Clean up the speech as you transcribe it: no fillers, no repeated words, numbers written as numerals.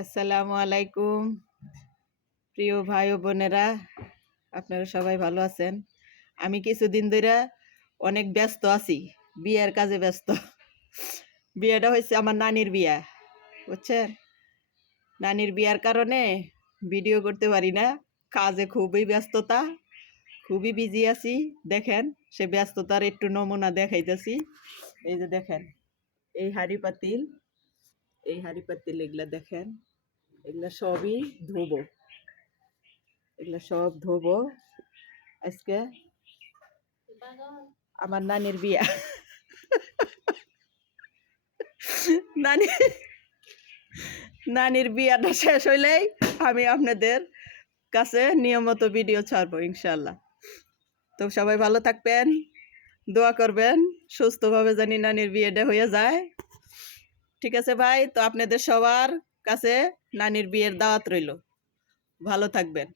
আসসালামু আলাইকুম প্রিয় ভাই ও বোনেরা, আপনারা সবাই ভালো আছেন? আমি কিছুদিন ধরে অনেক ব্যস্ত আছি, বিয়ের কাজে ব্যস্ত। বিয়েটা হয়েছে আমার নানির বিয়া, বুঝছেন? নানির বিয়ার কারণে ভিডিও করতে পারি না, কাজে খুবই ব্যস্ততা, খুবই বিজি আছি। দেখেন, সে ব্যস্ততার একটু নমুনা দেখাইতেছি। এই যে দেখেন, এই হাঁড়ি পাতিল, এগুলা দেখেন, এগুলা সবই ধোবো, এগুলো সব ধোবো আজকে। আমার নানির বিয়া, নানি নানির বিয়াটা শেষ হইলেই আমি আপনাদের কাছে নিয়মিত ভিডিও ছাড়বো ইনশাল্লাহ। তো সবাই ভালো থাকবেন, দোয়া করবেন সুস্থভাবে জানি নানির বিয়েটা হয়ে যায়। ঠিক আছে ভাই, তো আপনাদের সবার কাছে নানির বিয়ের দাওয়াত রইল, ভালো থাকবেন।